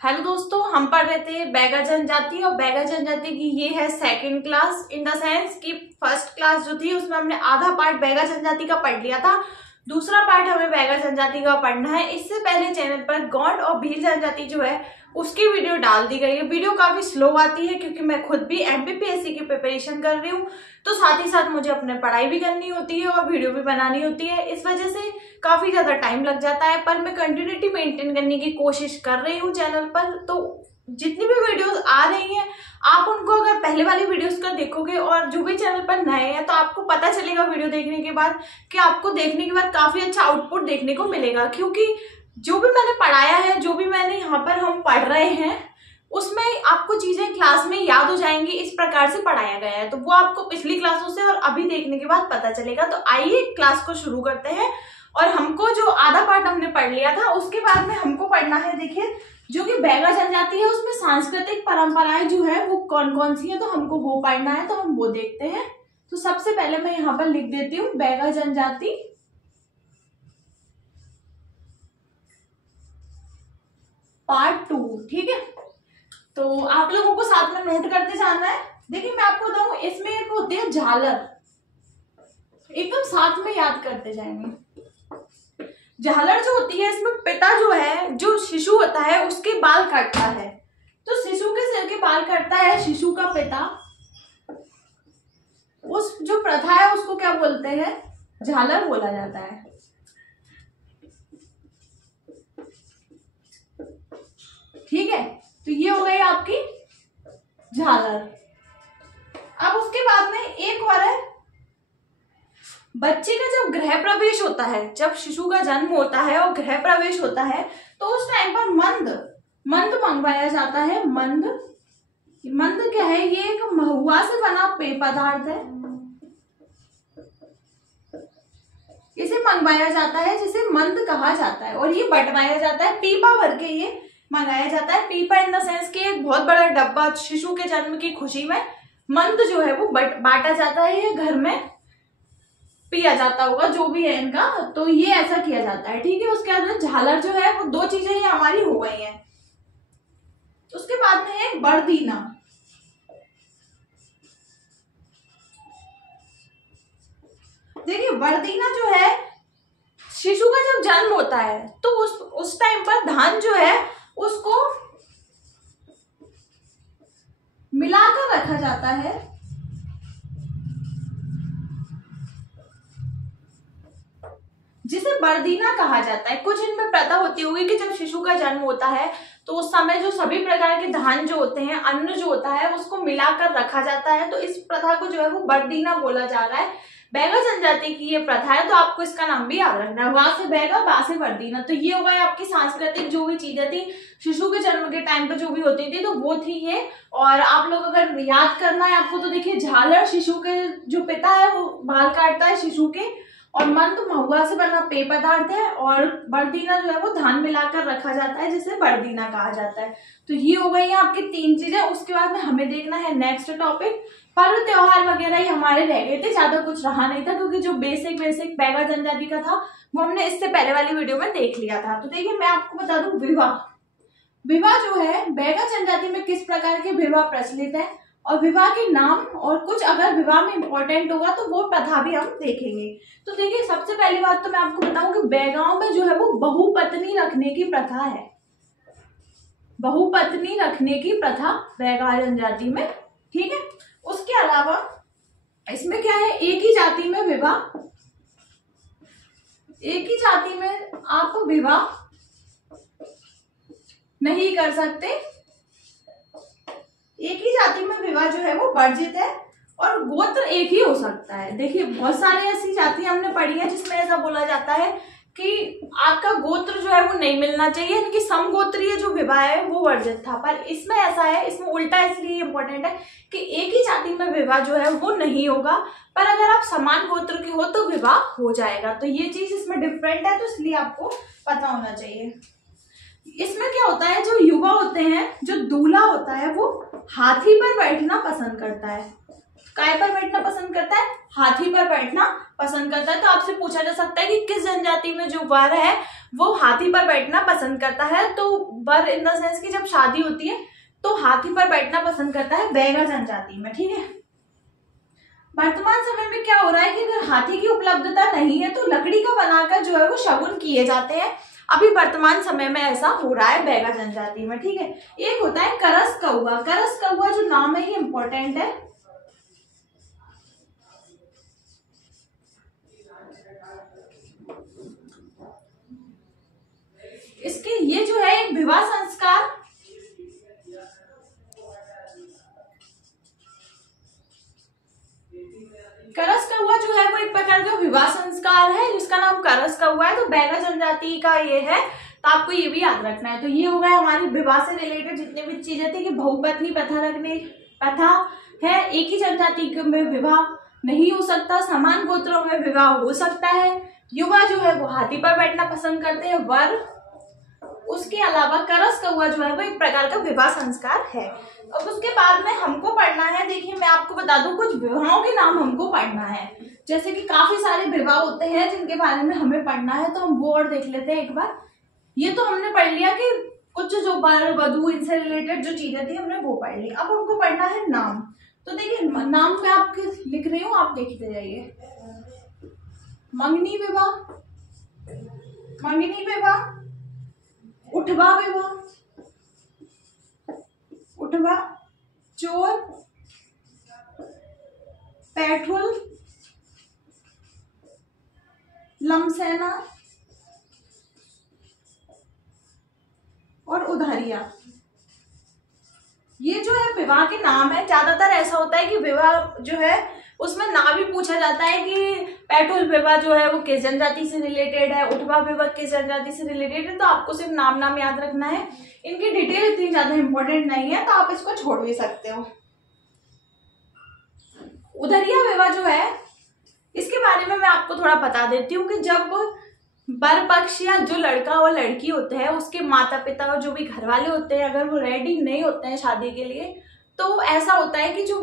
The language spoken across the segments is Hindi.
हेलो दोस्तों, हम पढ़ रहे थे बैगा जनजाति और बैगा जनजाति की ये है second class. In the sense कि फर्स्ट क्लास जो थी उसमें हमने आधा पार्ट बैगा जनजाति का पढ़ लिया था, दूसरा पार्ट हमें बैगा जनजाति का पढ़ना है। इससे पहले चैनल पर गौंड और भील जनजाति जो है उसकी वीडियो डाल दी गई है। वीडियो काफी स्लो आती है क्योंकि मैं खुद भी एमपीपीएससी की प्रिपरेशन कर रही हूँ, तो साथ ही साथ मुझे अपने पढ़ाई भी करनी होती है और वीडियो भी बनानी होती है। इस वजह से काफी ज्यादा टाइम लग जाता है, पर मैं कंटिन्यूटी मेंटेन करने की कोशिश कर रही हूँ चैनल पर। तो जितनी भी वीडियोस आ रही हैं आप उनको अगर पहले वाली वीडियोस का देखोगे और जो भी चैनल पर नए हैं तो आपको पता चलेगा वीडियो देखने के बाद कि आपको देखने के बाद काफी अच्छा आउटपुट देखने को मिलेगा, क्योंकि जो भी मैंने पढ़ाया है, जो भी मैंने यहाँ पर हम पढ़ रहे हैं उसमें आपको चीजें क्लास में याद हो जाएंगी। इस प्रकार से पढ़ाया गया है, तो वो आपको पिछली क्लासों से और अभी देखने के बाद पता चलेगा। तो आइए क्लास को शुरू करते हैं। और हमको जो आधा पार्ट हमने पढ़ लिया था उसके बाद में हमको पढ़ना है, देखिए, जो कि बैगा जनजाति है उसमें सांस्कृतिक परंपराएं जो है वो कौन कौन सी है, तो हमको वो पढ़ना है। तो हम वो देखते हैं। तो सबसे पहले मैं यहाँ पर लिख देती हूँ बैगा जनजाति पार्ट 2। ठीक है, तो आप लोगों को साथ में नोट करते जाना है। देखिए मैं आपको बताऊं, इसमें एक होती है झालर, एकदम साथ में याद करते जाएंगे। झालर जो होती है इसमें पिता जो है, जो शिशु होता है उसके बाल काटता है। तो शिशु के सिर के बाल काटता है शिशु का पिता। उस जो प्रथा है उसको क्या बोलते हैं? झालर बोला जाता है। ठीक है, तो ये हो गई आपकी झालर। अब उसके बाद में एक और है, बच्चे का जब गृह प्रवेश होता है, जब शिशु का जन्म होता है और गृह प्रवेश होता है तो उस टाइम पर मंद मंगवाया जाता है। मंद क्या है? ये एक महुआ से बना पेय पदार्थ है, इसे मंगवाया जाता है, जिसे मंद कहा जाता है। और ये बंटवाया जाता है, पीपा भर के ये मंगाया जाता है। पीपा इन द सेंस कि एक बहुत बड़ा डब्बा शिशु के जन्म की खुशी में मंद जो है वो बांटा जाता है। ये घर में पिया जाता होगा जो भी है इनका, तो ये ऐसा किया जाता है। ठीक है, उसके बाद झालर जो है वो दो चीजें ही हमारी हो गई हैं। उसके बाद में है बरदीना। देखिए बरदीना जो है, शिशु का जब जन्म होता है तो उस टाइम पर धान जो है उसको मिलाकर रखा जाता है, जिसे बरदीना कहा जाता है। कुछ इनमें प्रथा होती होगी कि जब शिशु का जन्म होता है तो उस समय जो सभी प्रकार के धान जो होते हैं, अन्न जो होता है, उसको मिलाकर रखा जाता है। तो इस प्रथा को जो है वो बरदीना बोला जा रहा है। बैगा जनजाति की ये प्रथा है, तो आपको इसका नाम भी याद रखना है। वहां से बैगा, वहां से बरदीना। तो ये हो गई आपकी सांस्कृतिक जो भी चीजें थी शिशु के जन्म के टाइम पर जो भी होती थी, तो वो थी ये। और आप लोग अगर याद करना है आपको, तो देखिए झालर शिशु के जो पिता है वो बाल काटता है शिशु के, और मंद महुआ से बना पेय पदार्थ है, और बरदीना जो है वो धान मिलाकर रखा जाता है, जिसे बरदीना कहा जाता है। तो ये हो गई है आपकी तीन चीजें। उसके बाद में हमें देखना है नेक्स्ट टॉपिक। पर्व त्योहार वगैरह ही हमारे रह गए थे, ज्यादा कुछ रहा नहीं था, क्योंकि जो बेसिक बैगा जनजाति का था वो हमने इससे पहले वाली वीडियो में देख लिया था। तो देखिए मैं आपको बता दूं, विवाह जो है बैगा जनजाति में किस प्रकार के विवाह प्रचलित है, और विवाह के नाम, और कुछ अगर विवाह में इंपॉर्टेंट होगा तो वो प्रथा भी हम देखेंगे। तो देखिए सबसे पहली बात तो मैं आपको बताऊं कि बैगाओं में जो है वो बहुपत्नी रखने की प्रथा है। बहुपत्नी रखने की प्रथा बैगा जनजाति में। ठीक है, उसके अलावा इसमें क्या है, एक ही जाति में विवाह, एक ही जाति में आप विवाह नहीं कर सकते। एक ही जाति में विवाह जो है वो वर्जित है, और गोत्र एक ही हो सकता है। देखिए बहुत सारी ऐसी जातियां हमने पढ़ी है जिसमें ऐसा बोला जाता है कि आपका गोत्र जो है वो नहीं मिलना चाहिए, यानी कि समगोत्रीय जो विवाह है वो वर्जित था। पर इसमें ऐसा है, इसमें उल्टा इसलिए इंपॉर्टेंट है कि एक ही जाति में विवाह जो है वो नहीं होगा, पर अगर आप समान गोत्र के हो तो विवाह हो जाएगा। तो ये चीज इसमें डिफरेंट है, तो इसलिए आपको पता होना चाहिए। इसमें क्या होता है, जो युवा होते हैं, जो दूल्हा होता है वो हाथी पर बैठना पसंद करता है। काय पर बैठना पसंद करता है? हाथी पर बैठना पसंद करता है। तो आपसे पूछा जा सकता है कि किस जनजाति में जो वर है वो हाथी पर बैठना पसंद करता है। तो वर इन द सेंस की जब शादी होती है तो हाथी पर बैठना पसंद करता है बैगा जनजाति में। ठीक है, वर्तमान समय में क्या हो रहा है कि अगर हाथी की उपलब्धता नहीं है तो लकड़ी का बनाकर जो है वो शगुन किए जाते हैं। अभी वर्तमान समय में ऐसा हो रहा है बैगा जनजाति में। ठीक है, एक होता है करस कौवा। करस कौवा जो नाम है ये इंपॉर्टेंट है। इसके ये जो है एक विवाह संस्कार, करस कौवा जो है वो एक प्रकार का विवाह संस्कार है जिसका नाम करस कौवा है। तो बैगा जनजाति का ये है, तो आपको ये भी याद रखना है। तो ये हो गया हमारी विवाह से रिलेटेड जितने भी चीजें थी कि बहुपत्नी प्रथा रखने प्रथा है, एक ही जनजाति में विवाह नहीं हो सकता, समान गोत्रों में विवाह हो सकता है, युवा जो है वो हाथी पर बैठना पसंद करते हैं, वर, उसके अलावा करस कौवा जो है वो एक प्रकार का विवाह संस्कार है। अब उसके बाद में हमको पढ़ना है, देखिए मैं आपको बता दूं कुछ विवाहों के नाम हमको पढ़ना है। जैसे कि काफी सारे विवाह होते हैं जिनके बारे में हमें पढ़ना है, तो हम वो और देख लेते हैं एक बार। ये तो हमने पढ़ लिया कि कुछ जो वर वधू इनसे रिलेटेड जो चीजें थी हमने वो पढ़ ली। अब हमको पढ़ना है नाम। तो देखिए नाम मैं आपके लिख रही हूँ, आप देखते जाइए। मंगनी विवाह, मंगनी विवाह, उठवा विवाह, उठवा, चोर, पैठुल, लमसेना और उधारिया। ये जो है विवाह के नाम है। ज्यादातर ऐसा होता है कि विवाह जो है उसमें नाम भी पूछा जाता है कि पैठुल विवाह जो है वो किस जनजाति से रिलेटेड है, उठवा विवाह किस जनजाति से रिलेटेड है। तो आपको सिर्फ नाम याद रखना है, इनकी डिटेल इतनी ज्यादा इंपॉर्टेंट नहीं है तो आप इसको छोड़ भी सकते हो। उधरिया विवाह जो है इसके बारे में मैं आपको थोड़ा बता देती हूँ कि जब वर पक्ष या जो लड़का और लड़की होते हैं उसके माता पिता और जो भी घर वाले होते हैं अगर वो रेडी नहीं होते हैं शादी के लिए, तो ऐसा होता है कि जो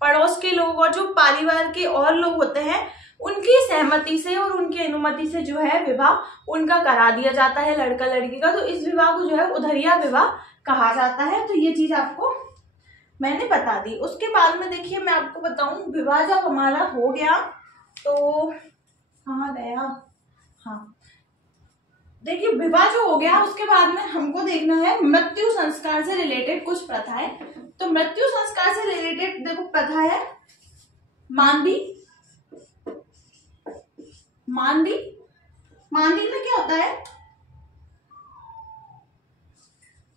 पड़ोस के लोग और जो परिवार के और लोग होते हैं उनकी सहमति से और उनकी अनुमति से जो है विवाह उनका करा दिया जाता है लड़का लड़की का। तो इस विवाह को जो है उधरिया विवाह कहा जाता है। तो ये चीज आपको मैंने बता दी। उसके बाद में देखिए मैं आपको बताऊं, विवाह जब हमारा हो गया तो कहाँ गया, हाँ देखिए विवाह जो हो गया उसके बाद में हमको देखना है मृत्यु संस्कार से रिलेटेड कुछ प्रथाएं। तो मृत्यु संस्कार से रिलेटेड देखो प्रथा है मांदी। मांदी, मांदी में क्या होता है,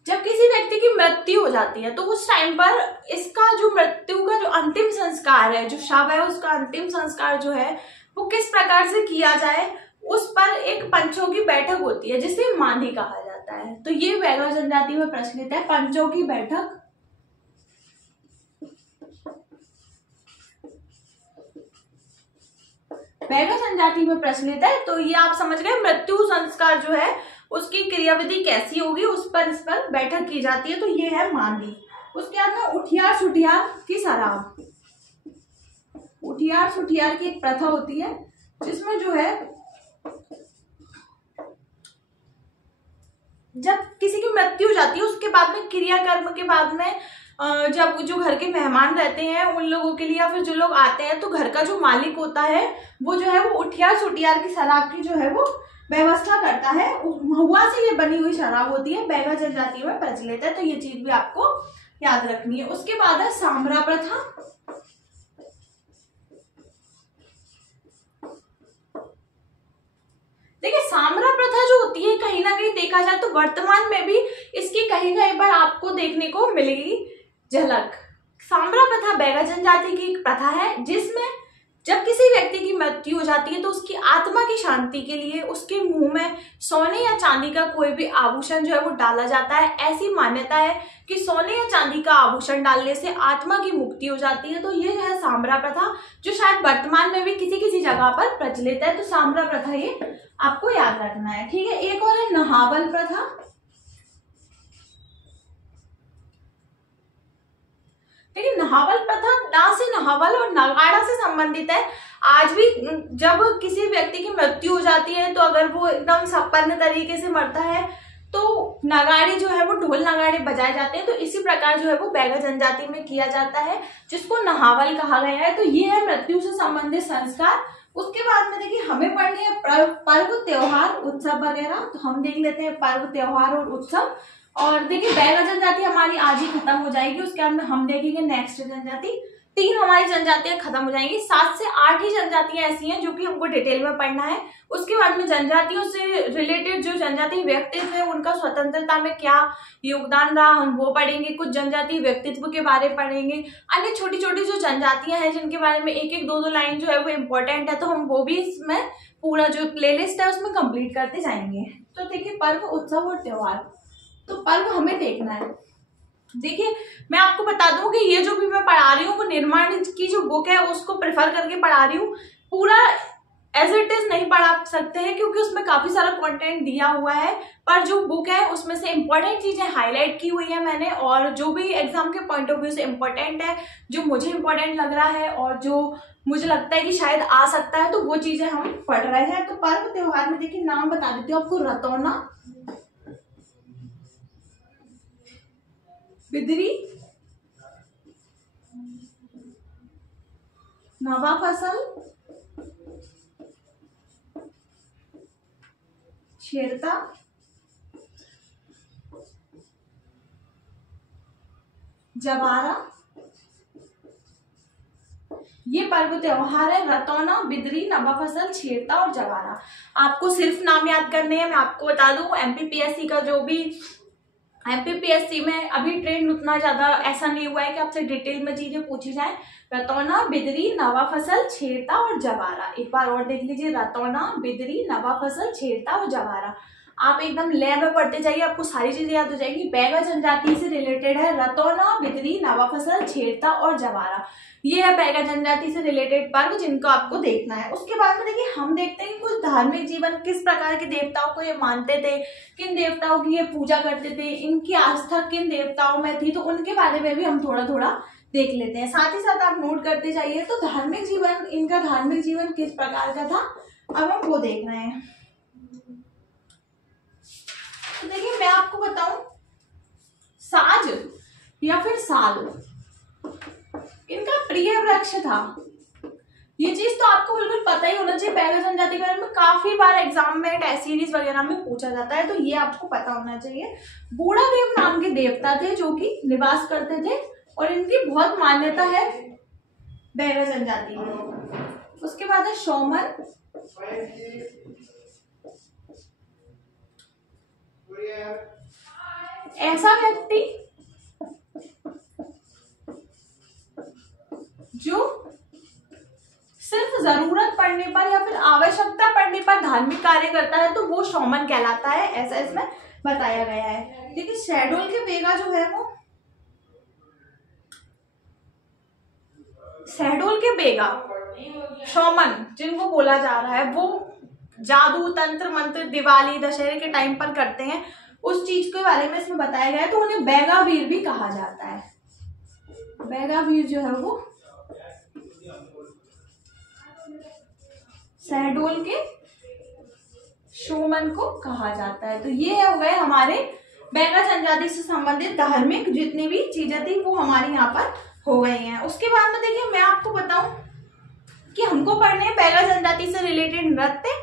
जब किसी व्यक्ति की मृत्यु हो जाती है तो उस टाइम पर इसका जो मृत्यु का जो अंतिम संस्कार है, जो शव है उसका अंतिम संस्कार जो है वो किस प्रकार से किया जाए उस पर एक पंचों की बैठक होती है जिसे मांदी कहा जाता है। तो ये बैगा जनजाति में प्रचलित है, पंचों की बैठक। बैगा जनजाति में प्रचलित है। तो ये आप समझ गए मृत्यु संस्कार जो है उसकी क्रियाविधि कैसी होगी, उस पर बैठक की जाती है। तो ये है मांदी। उसके बाद में उठियार सुठियार की शराब। उठियार सुठियार की एक प्रथा होती है जिसमें जो है जब किसी की मृत्यु हो जाती है उसके बाद में क्रियाकर्म के बाद में जब जो घर के मेहमान रहते हैं उन लोगों के लिए या फिर जो लोग आते हैं तो घर का जो मालिक होता है वो जो है वो उठियार सुठियार की शराब की जो है वो व्यवस्था करता है। महुआ से ये बनी हुई शराब होती है, बैगा जनजाति में प्रचलित है। तो ये चीज भी आपको याद रखनी है। उसके बाद है सामरा प्रथा। देखिए सामरा प्रथा जो होती है कहीं ना कहीं देखा जाए तो वर्तमान में भी इसकी कहीं कहीं पर आपको देखने को मिलेगी झलक। सामरा प्रथा बैगा जनजाति की एक प्रथा है जिसमें जब किसी व्यक्ति की मृत्यु हो जाती है तो उसकी आत्मा की शांति के लिए उसके मुंह में सोने या चांदी का कोई भी आभूषण जो है वो डाला जाता है। ऐसी मान्यता है कि सोने या चांदी का आभूषण डालने से आत्मा की मुक्ति हो जाती है। तो ये जो है सामरा प्रथा जो शायद वर्तमान में भी किसी किसी जगह पर प्रचलित है। तो सामरा प्रथा ये आपको याद रखना है। ठीक है, एक और है नहावल प्रथा। देखिए नहावल प्रथा ना से नावल और नगाड़ा से संबंधित है। आज भी जब किसी व्यक्ति की मृत्यु हो जाती है तो अगर वो एकदम संपन्न तरीके से मरता है तो नगाड़े जो है वो ढोल नगाड़े बजाए जाते हैं। तो इसी प्रकार जो है वो बैगा जनजाति में किया जाता है, जिसको नहावल कहा गया है। तो ये है मृत्यु से संबंधित संस्कार। उसके बाद में देखिए हमें पढ़नी है पर्व त्योहार उत्सव वगैरह। तो हम देख लेते हैं पर्व त्योहार और उत्सव। और देखिए बैगा जनजाति हमारी आज ही खत्म हो जाएगी, उसके बाद में हम देखेंगे नेक्स्ट जनजाति। 3 हमारी जनजातियां खत्म हो जाएंगी, 7 से 8 ही जनजातियां ऐसी हैं जो कि हमको डिटेल में पढ़ना है। उसके बाद में जनजातियों से रिलेटेड जो जनजातीय व्यक्तित्व है उनका स्वतंत्रता में क्या योगदान रहा हम वो पढ़ेंगे। कुछ जनजातीय व्यक्तित्व के बारे में पढ़ेंगे। अन्य छोटी छोटी जो जनजातियां हैं जिनके बारे में 1-1 2-2 लाइन जो है वो इम्पोर्टेंट है, तो हम वो भी इसमें पूरा जो प्लेलिस्ट है उसमें कंप्लीट करते जाएंगे। तो देखिए पर्व उत्सव और त्योहार। तो पर्व हमें देखना है। देखिए मैं आपको बता दूं कि ये जो भी मैं पढ़ा रही हूँ वो निर्माण की जो बुक है उसको प्रेफर करके पढ़ा रही हूँ। पूरा एज इट इज नहीं पढ़ा सकते हैं क्योंकि उसमें काफी सारा कंटेंट दिया हुआ है, पर जो बुक है उसमें से इम्पोर्टेंट चीजें हाईलाइट की हुई है मैंने, और जो भी एग्जाम के पॉइंट ऑफ व्यू से इम्पोर्टेंट है, जो मुझे इम्पोर्टेंट लग रहा है और जो मुझे लगता है कि शायद आ सकता है, तो वो चीजें हम पढ़ रहे हैं। तो पर्व त्योहार में देखिए नाम बता देती हूँ आपको। रतौना, बिदरी, नवा फसल, छेड़ता, जवारा। ये पर्व त्योहार है। रतौना, बिदरी, नवा फसल, छेड़ता और जवारा। आपको सिर्फ नाम याद करने हैं। मैं आपको बता दूं एमपीपीएससी का जो भी एमपीपीएससी में अभी ट्रेंड उतना ज्यादा ऐसा नहीं हुआ है कि आपसे डिटेल में चीजें पूछी जाए। रतौना, बिदरी, नवा फसल, छेड़ता और जवारा। एक बार और देख लीजिए। रतौना, बिदरी, नवा फसल, छेड़ता और जवारा। आप एकदम लय में पढ़ते जाइए, आपको सारी चीजें याद हो जाएंगी। बैगा जनजाति से रिलेटेड है रतौना, बिदरी, नवा फसल, छेड़ता और जवारा। ये है बैगा जनजाति से रिलेटेड पर्व जिनको आपको देखना है। उसके बाद में देखिए हम देखते हैं कुछ धार्मिक जीवन, किस प्रकार के देवताओं को ये मानते थे, किन देवताओं की ये पूजा करते थे, इनकी आस्था किन देवताओं में थी, तो उनके बारे में भी हम थोड़ा थोड़ा देख लेते हैं। साथ ही साथ आप नोट करते जाइए। तो धार्मिक जीवन, इनका धार्मिक जीवन किस प्रकार का था अब हम वो देख रहे हैं। तो देखिए मैं आपको बताऊं, साज या फिर साल इनका प्रिय वृक्ष था। ये चीज तो आपको बिल्कुल पता ही होना चाहिए। बैगा जनजाति के बारे में काफी बार एग्जाम में टेस्ट सीरीज वगैरह में पूछा जाता है, तो ये आपको पता होना चाहिए। बूढ़ा देव नाम के देवता थे जो कि निवास करते थे और इनकी बहुत मान्यता है बैगा जनजाति में। उसके बाद है शौमन, ऐसा व्यक्ति जो सिर्फ जरूरत पड़ने पर या फिर आवश्यकता पड़ने पर धार्मिक कार्य करता है, तो वो शौमन कहलाता है, ऐसा इसमें बताया गया है। देखिए शहडोल के बेगा जो है वो, शहडोल के बेगा शौमन जिनको बोला जा रहा है, वो जादू, तंत्र मंत्र दिवाली दशहरे के टाइम पर करते हैं। उस चीज के बारे में इसमें बताया गया है, तो उन्हें बैगा वीर भी कहा जाता है। बैगा वीर जो है वो शहडोल के शौमन को कहा जाता है। तो ये हो गए हमारे बैगा जनजाति से संबंधित धार्मिक जितनी भी चीजें थी वो हमारी यहाँ पर हो गई हैं। उसके बाद में देखिए मैं आपको बताऊं कि हमको पढ़ने बैगा जनजाति से रिलेटेड नृत्य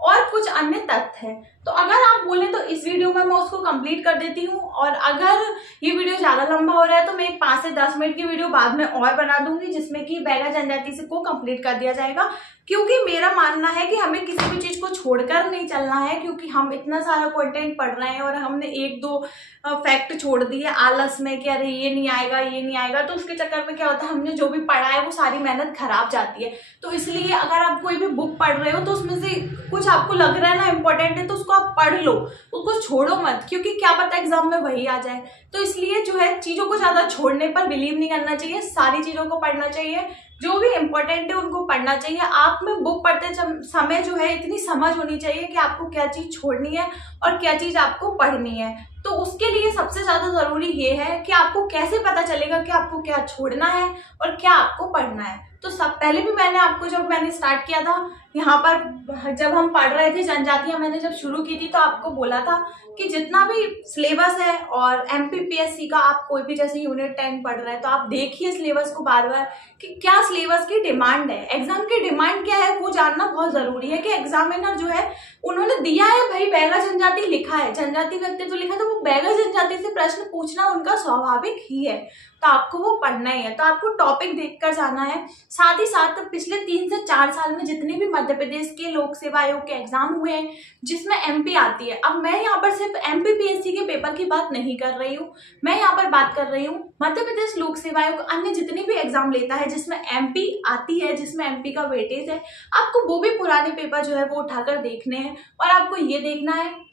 और कुछ अन्य तथ्य है। तो अगर आप बोले तो इस वीडियो में मैं उसको कंप्लीट कर देती हूँ, और अगर ये वीडियो ज्यादा लंबा हो रहा है तो मैं 5 से 10 मिनट की वीडियो बाद में और बना दूंगी जिसमें कि बैगा जनजाति से को कंप्लीट कर दिया जाएगा। क्योंकि मेरा मानना है कि हमें किसी भी चीज को छोड़कर नहीं चलना है, क्योंकि हम इतना सारा कंटेंट पढ़ रहे हैं और हमने 1-2 फैक्ट छोड़ दिए आलस में कि अरे ये नहीं आएगा ये नहीं आएगा, तो उसके चक्कर में क्या होता है हमने जो भी पढ़ा है वो सारी मेहनत खराब जाती है। तो इसलिए अगर आप कोई भी बुक पढ़ रहे हो तो उसमें से कुछ आपको लग रहा है ना इम्पोर्टेंट है, तो उसको आप पढ़ लो, उसको छोड़ो मत, क्योंकि क्या पता एग्जाम में वही आ जाए। तो इसलिए जो है चीजों को ज्यादा छोड़ने पर बिलीव नहीं करना चाहिए, सारी चीजों को पढ़ना चाहिए, जो भी इम्पोर्टेंट है उनको पढ़ना चाहिए। आप में बुक पढ़ते समय जो है इतनी समझ होनी चाहिए कि आपको क्या चीज छोड़नी है और क्या चीज आपको पढ़नी है, तो उसके लिए सबसे ज्यादा जरूरी ये है कि आपको कैसे पता चलेगा कि आपको क्या छोड़ना है और क्या आपको पढ़ना है। तो सब पहले भी मैंने आपको, जब मैंने स्टार्ट किया था यहाँ पर, जब हम पढ़ रहे थे जनजातियां, मैंने जब शुरू की थी तो आपको बोला था कि जितना भी सिलेबस है और MPPSC का आप कोई भी जैसे यूनिट 10 पढ़ रहे हैं तो आप देखिए सिलेबस को बार बार कि क्या सिलेबस की डिमांड है, एग्जाम की डिमांड क्या है वो जानना बहुत जरूरी है। कि एग्जामिनर जो है उन्होंने दिया है भाई बैगा जनजाति लिखा है, जनजाति व्यक्तित्व लिखा है, तो वो बैगा जनजाति से प्रश्न पूछना उनका स्वाभाविक ही है, तो आपको वो पढ़ना ही है। तो आपको टॉपिक देखकर जाना है। साथ ही साथ पिछले 3 से 4 साल में जितने भी मध्य प्रदेश के लोक सेवा आयोग के एग्जाम हुए हैं जिसमें MP आती है, अब मैं यहाँ पर सिर्फ MPPSC के पेपर की बात नहीं कर रही हूँ, मैं यहाँ पर बात कर रही हूँ मध्य प्रदेश लोक सेवा आयोग अन्य जितने भी एग्जाम लेता है जिसमें MP आती है, जिसमें MP का वेटेज है, आपको वो भी पुराने पेपर जो है वो उठाकर देखने हैं और आपको ये देखना है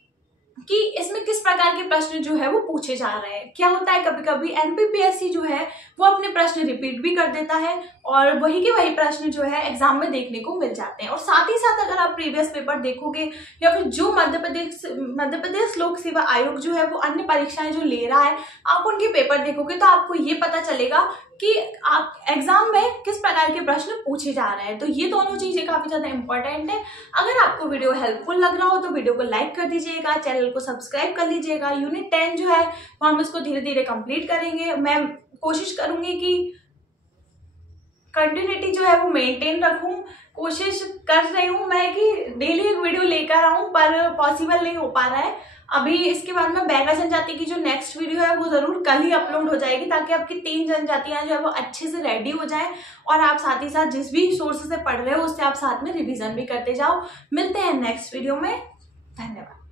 कि इसमें किस प्रकार के प्रश्न जो है वो पूछे जा रहे हैं। क्या होता है कभी कभी MPPSC जो है वो अपने प्रश्न रिपीट भी कर देता है और वही के वही प्रश्न जो है एग्जाम में देखने को मिल जाते हैं। और साथ ही साथ अगर आप प्रीवियस पेपर देखोगे या फिर जो मध्य प्रदेश लोक सेवा आयोग जो है वो अन्य परीक्षाएं जो ले रहा है आप उनके पेपर देखोगे तो आपको ये पता चलेगा कि आप एग्जाम में किस प्रकार के प्रश्न पूछे जा रहे हैं। तो ये दोनों चीजें काफी ज्यादा इंपॉर्टेंट है। अगर आपको वीडियो हेल्पफुल लग रहा हो तो वीडियो को लाइक कर दीजिएगा, चैनल को सब्सक्राइब कर लीजिएगा। यूनिट 10 जो है वो हम इसको धीरे धीरे कंप्लीट करेंगे। मैं कोशिश करूंगी कि कंटिन्यूटी जो है वो मेंटेन रखूं, कोशिश कर रही हूं मैं कि डेली एक वीडियो लेकर आऊं, पर पॉसिबल नहीं हो पा रहा है अभी। इसके बाद में बैगा जनजाति की जो नेक्स्ट वीडियो है वो जरूर कल ही अपलोड हो जाएगी ताकि आपकी 3 जनजातियां जो है वो अच्छे से रेडी हो जाएं और आप साथ ही साथ जिस भी सोर्स से पढ़ रहे हो उससे आप साथ में रिवीजन भी करते जाओ। मिलते हैं नेक्स्ट वीडियो में, धन्यवाद।